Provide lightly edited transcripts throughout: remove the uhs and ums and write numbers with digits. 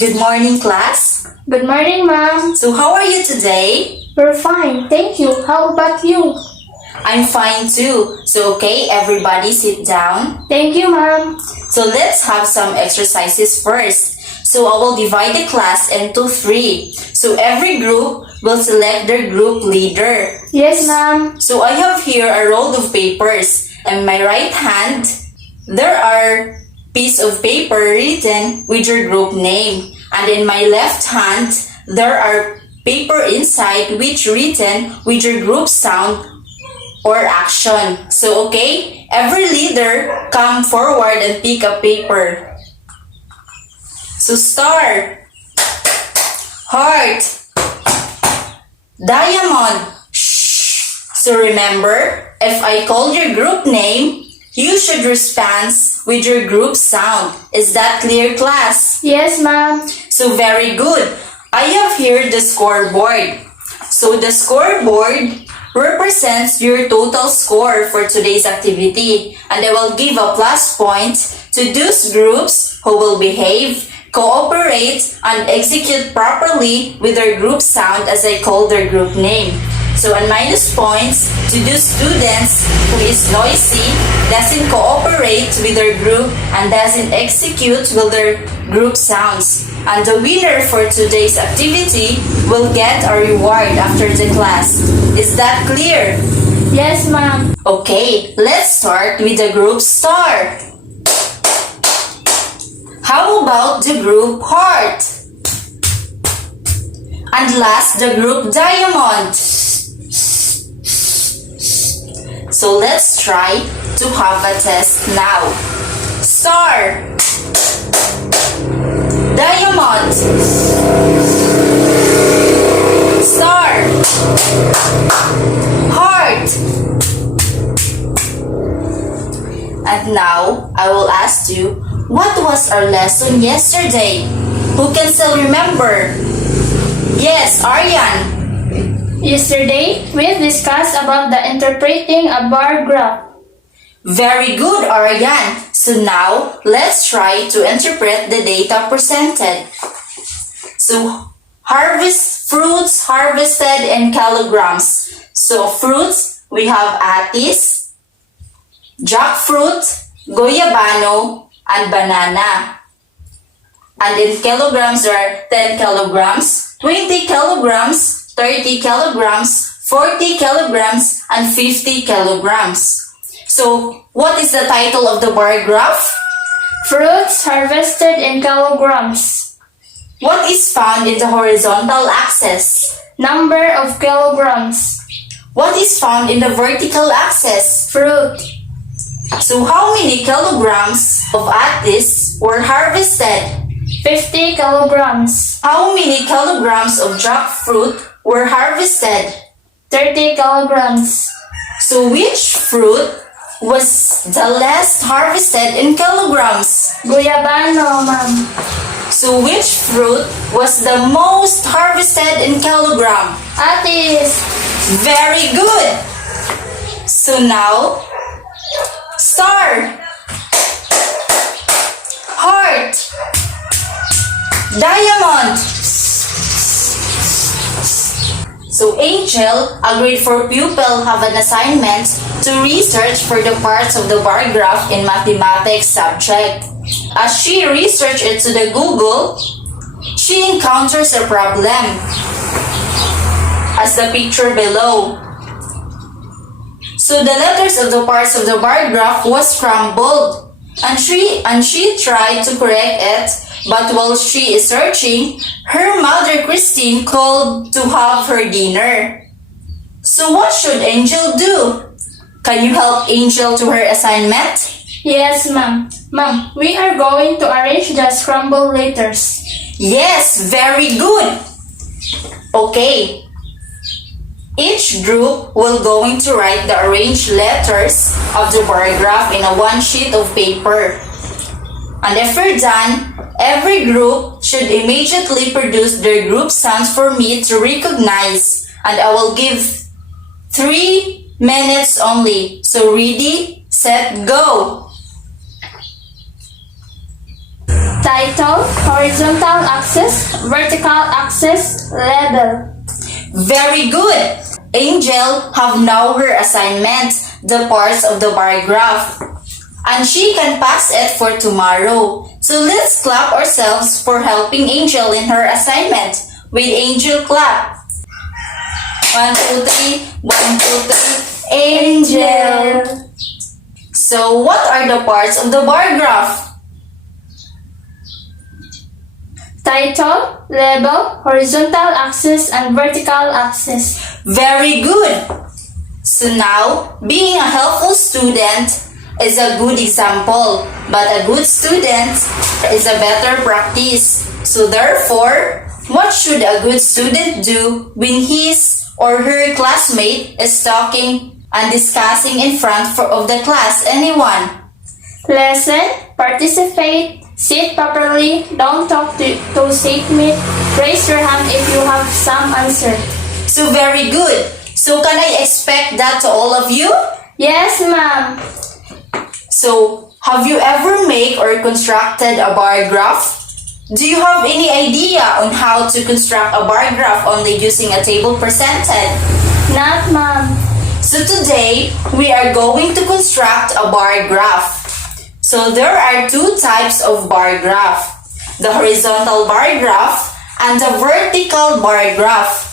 Good morning, class. Good morning, Ma'am. So how are you today? We're fine, thank you. How about you? I'm fine too. So okay, everybody sit down. Thank you, Ma'am. So let's have some exercises first. So I will divide the class into 3. So every group will select their group leader. Yes, Ma'am. So I have here a roll of papers. In my right hand, there are piece of paper written with your group name. And in my left hand, there are paper inside which written with your group sound or action. So okay, every leader come forward and pick a paper. So star, heart, diamond. Shh. So remember, if I called your group name, you should respond with your group sound. Is that clear, class? Yes, Ma'am. So very good. I have here the scoreboard. So the scoreboard represents your total score for today's activity. And I will give a plus point to those groups who will behave, cooperate, and execute properly with their group sound as I call their group name. So and minus points to those students who is noisy, doesn't cooperate with their group, and doesn't execute with their group sounds. And the winner for today's activity will get a reward after the class. Is that clear? Yes, Ma'am. Okay, let's start with the group star. How about the group heart? And last, the group diamond. So let's try to have a test now. Star, diamond, star, heart. And now I will ask you, what was our lesson yesterday? Who can still remember? Yes, Aryan. Yesterday, we discussed about the interpreting a bar graph. Very good, Aryan. So now, let's try to interpret the data presented. So, fruits harvested in kilograms. So, fruits, we have atis, jackfruit, goyabano, and banana. And in kilograms, there are 10 kilograms, 20 kilograms, 30 kilograms, 40 kilograms, and 50 kilograms. So, what is the title of the bar graph? Fruits harvested in kilograms. What is found in the horizontal axis? Number of kilograms. What is found in the vertical axis? Fruit. So, how many kilograms of atis were harvested? 50 kilograms. How many kilograms of jackfruit were harvested? 30 kilograms. So, which fruit was the last harvested in kilograms? Goyabano, Ma'am. So, which fruit was the most harvested in kilogram? Atis. Very good! So now, star, heart, diamond. So Angel agreed for pupil have an assignment to research for the parts of the bar graph in mathematics subject. As she researched it to the Google, she encounters a problem as the picture below. So the letters of the parts of the bar graph was scrambled, and she tried to correct it. But while she is searching, her mother Christine called to have her dinner. So what should Angel do? Can you help Angel to her assignment? Yes, Ma'am. Ma'am, we are going to arrange the scrambled letters. Yes, very good. Okay. Each group will going to write the arranged letters of the bar graph in a one sheet of paper. And if we're done, every group should immediately produce their group sounds for me to recognize. And I will give 3 minutes only. So ready, set, go! Title, horizontal axis, vertical axis, level. Very good! Angel have now her assignment, the parts of the bar graph. And she can pass it for tomorrow. So let's clap ourselves for helping Angel in her assignment. With Angel clap. 1, 2, 3. 1, 2, 3. Angel. So what are the parts of the bar graph? Title, level, horizontal axis, and vertical axis. Very good! So now, being a helpful student is a good example, but a good student is a better practice. So therefore, what should a good student do when his or her classmate is talking and discussing in front of the class? Anyone? Listen, participate, sit properly, don't talk to seatmate, raise your hand if you have some answer. So very good. So can I expect that to all of you? Yes, ma'am. So have you ever made or constructed a bar graph? Do you have any idea on how to construct a bar graph only using a table presented? Not, ma'am. So today, we are going to construct a bar graph. So there are two types of bar graph. The horizontal bar graph and the vertical bar graph.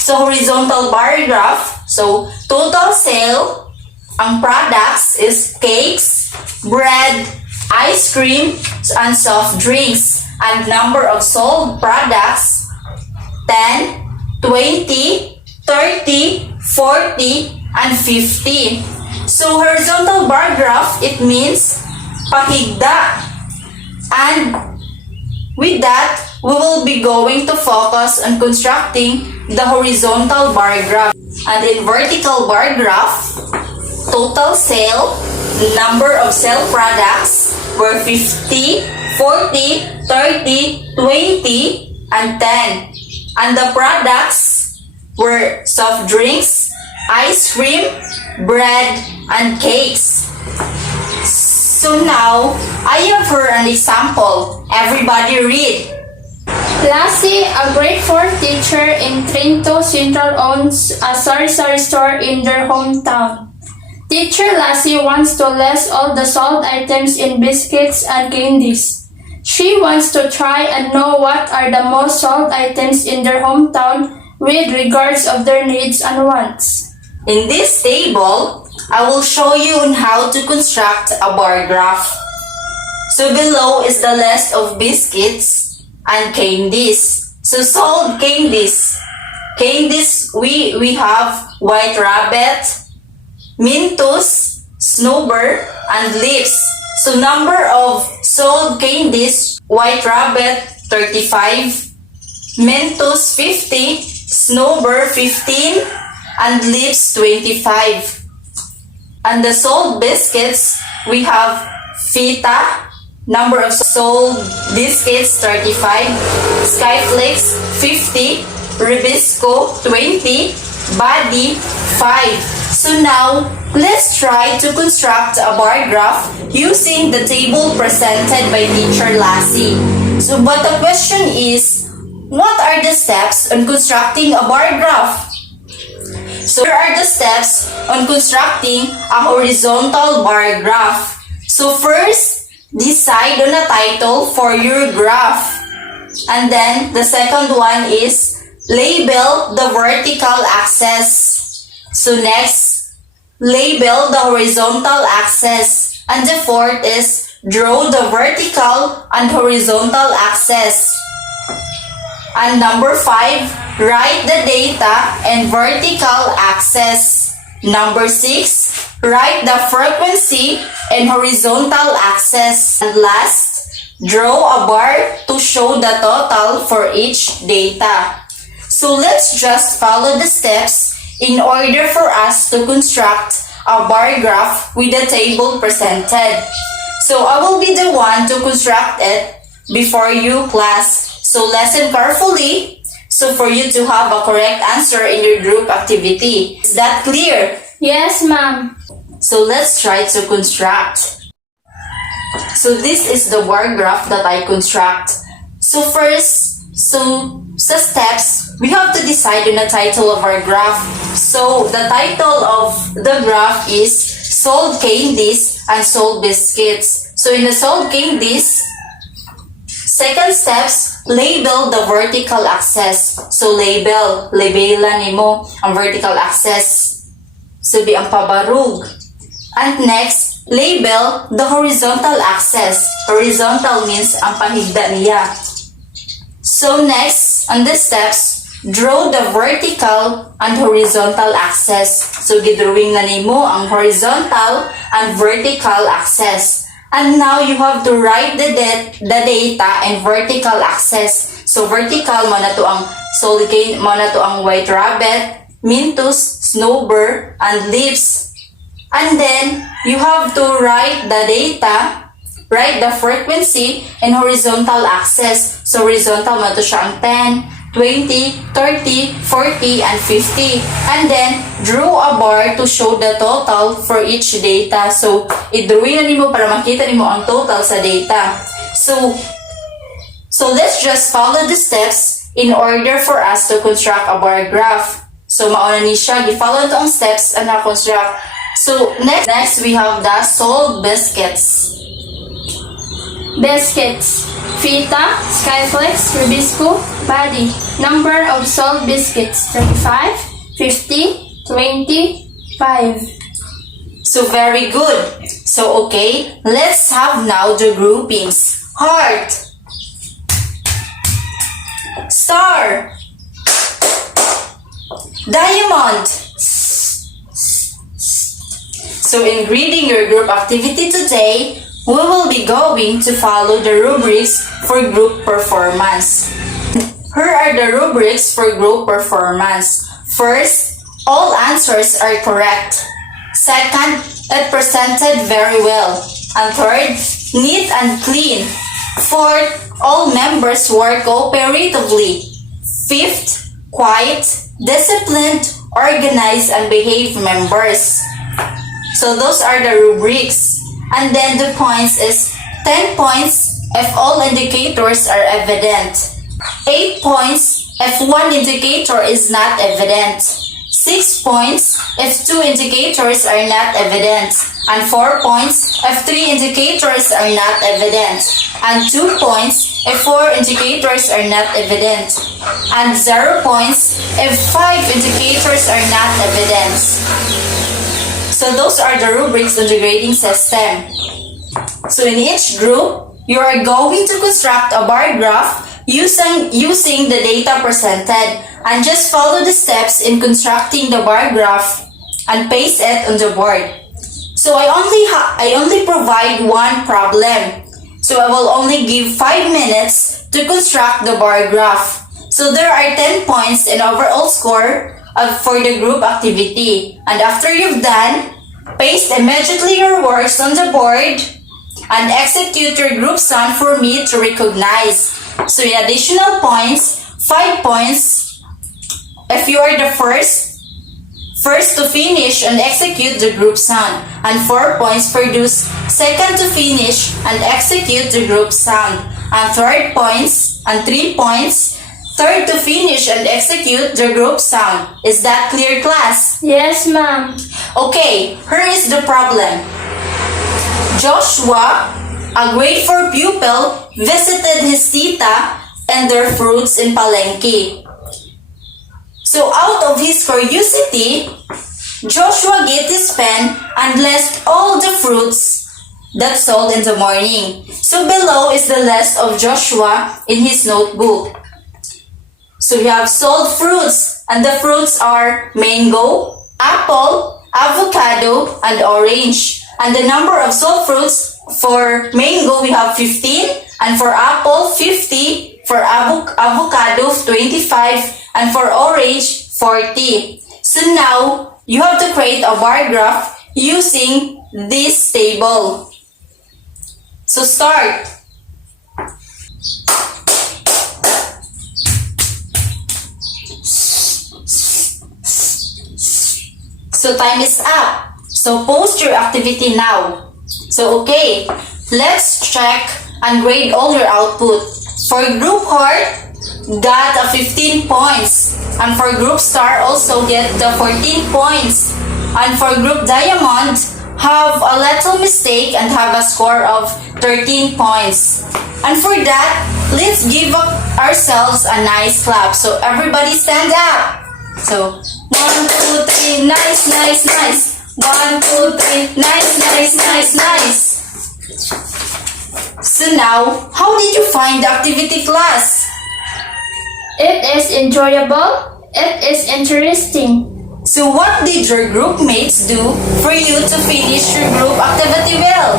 So horizontal bar graph, so total sale, ang products is cakes, bread, ice cream, and soft drinks. And number of sold products, 10, 20, 30, 40, and 50. So horizontal bar graph, it means pahigda. And with that, we will be going to focus on constructing the horizontal bar graph. And in vertical bar graph, total sale, number of sale products were 50, 40, 30, 20, and 10. And the products were soft drinks, ice cream, bread, and cakes. So now, I have heard an example. Everybody read. Lassie, a grade 4 teacher in Trinto Central, owns a sari-sari store in their hometown. Teacher Lassie wants to list all the sold items in biscuits and candies. She wants to try and know what are the most sold items in their hometown with regards of their needs and wants. In this table, I will show you on how to construct a bar graph. So below is the list of biscuits and candies. So sold candies. Candies, we have White Rabbit, Mentos, Snowbird, and Lips. So number of sold candies, White Rabbit 35, Mentos 50, Snowbird 15, and Lips 25. And the sold biscuits, we have Fita, number of sold biscuits 35, Skyflakes 50, Ribisco 20, Buddy 5. So now, let's try to construct a bar graph using the table presented by Teacher Lassie. So, but the question is, what are the steps on constructing a bar graph? So, here are the steps on constructing a horizontal bar graph. So, first, decide on a title for your graph. And then, the second one is label the vertical axis. So next, label the horizontal axis. And the fourth is draw the vertical and horizontal axis. And number 5, write the data and vertical axis. Number 6, write the frequency and horizontal axis. And last, draw a bar to show the total for each data. So let's just follow the steps in order for us to construct a bar graph with the table presented. So I will be the one to construct it before you, class. So listen carefully so for you to have a correct answer in your group activity. Is that clear? Yes, ma'am. So let's try to construct. So this is the bar graph that I construct. So first, sa steps, we have to decide on the title of our graph. So the title of the graph is sold candies and sold biscuits. So in the sold candies, second steps, label the vertical axis. So labelan nimo ang vertical axis. So di ang pabarug. And next, label the horizontal axis. Horizontal means ang pahigda niya. So next, on the steps, draw the vertical and horizontal axis. So gidrawing na nimo ang horizontal and vertical axis. And now you have to write the data in vertical axis. So vertical mo na to ang solid cane, mo na to ang white rabbit, Mintus, snowbird, and leaves. And then you have to write the data, write the frequency in horizontal axis. So horizontal mo to siya ang 10, 20, 30, 40, and 50. And then, draw a bar to show the total for each data. So, i-drawing na nimo para makita nimo ang total sa data. So let's just follow the steps in order for us to construct a bar graph. So, mauna ni siya, gi-follow ito ang steps and na-construct. So, next we have the sold biscuits. Biscuits. Fita, Skyflex, Rubisco, Buddy. Number of sold biscuits, 35, 50, 25. So very good. So okay, let's have now the groupings. Heart, star, diamond. So in grading your group activity today, we will be going to follow the rubrics for group performance. Here are the rubrics for group performance. First, all answers are correct. Second, it presented very well. And third, neat and clean. Fourth, all members work cooperatively. Fifth, quiet, disciplined, organized, and behaved members. So those are the rubrics. And then the points is 10 points if all indicators are evident. 8 points if one indicator is not evident. 6 points if 2 indicators are not evident. And 4 points if 3 indicators are not evident. And 2 points if 4 indicators are not evident. And 0 points if 5 indicators are not evident. So those are the rubrics on the grading system. So in each group, you are going to construct a bar graph using the data presented, and just follow the steps in constructing the bar graph and paste it on the board. So I only provide one problem. So I will only give 5 minutes to construct the bar graph. So there are 10 points in overall score for the group activity. And after you've done, paste immediately your works on the board and execute your group sum for me to recognize. So in additional points, 5 points if you are the first to finish and execute the group sum, and 4 points for those second to finish and execute the group sum, and third points and 3 points third to finish and execute the group sum. Is that clear, class? Yes, ma'am. Okay, here is the problem. Joshua, a grade 4 pupil, visited his tita and their fruits in Palenque. So out of his curiosity, Joshua get his pen and list all the fruits that sold in the morning. So below is the list of Joshua in his notebook. So we have sold fruits, and the fruits are mango, apple, avocado, and orange. And the number of sold fruits, for mango we have 15, and for apple 50, for avocado 25, and for orange 40. So now you have to create a bar graph using this table. So start. So time is up. So post your activity now. So okay, Let's check and grade all your output. For group heart, got a 15 points. And for group star, also get the 14 points. And for group diamond, have a little mistake and have a score of 13 points. And for that, let's give ourselves a nice clap. So everybody stand up. So 1, 2, 3, nice, nice, nice. 1, 2, 3, nice, nice, nice, nice. So now, how did you find the activity class? It is enjoyable. It is interesting. So what did your group mates do for you to finish your group activity well?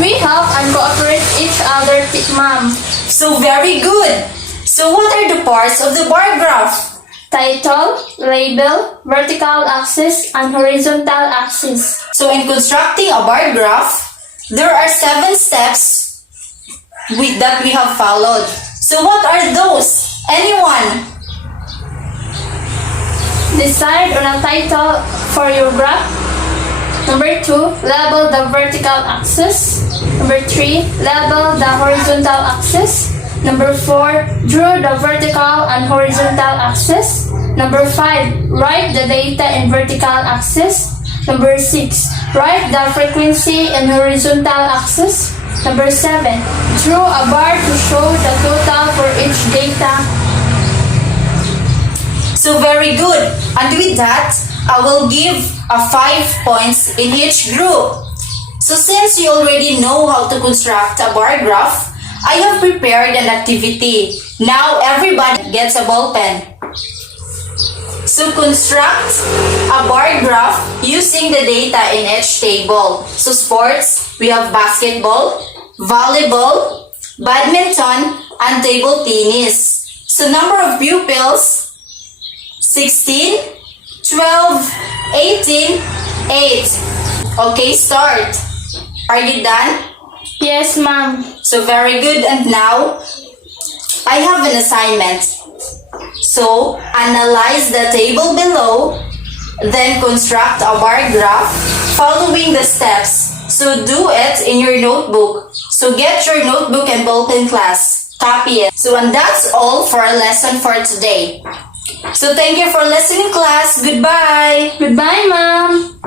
We help and cooperate each other, ma'am. So very good. So what are the parts of the bar graph? Title, label, vertical axis, and horizontal axis. So in constructing a bar graph, there are 7 steps that we have followed. So what are those? Anyone? Decide on a title for your graph. Number 2, label the vertical axis. Number 3, label the horizontal axis. Number 4, draw the vertical and horizontal axis. Number 5, write the data in vertical axis. Number 6, write the frequency in horizontal axis. Number 7, draw a bar to show the total for each data. So very good. And with that, I will give a 5 points in each group. So since you already know how to construct a bar graph, I have prepared an activity. Now everybody gets a ball pen. So construct a bar graph using the data in each table. So sports, we have basketball, volleyball, badminton, and table tennis. So number of pupils, 16, 12, 18, 8. Okay, start. Are you done? Yes, ma'am. So very good. And now, I have an assignment. So, analyze the table below, then construct a bar graph following the steps. So do it in your notebook. So get your notebook and ballpen class. Copy it. So and that's all for our lesson for today. So thank you for listening, class. Goodbye. Goodbye, ma'am.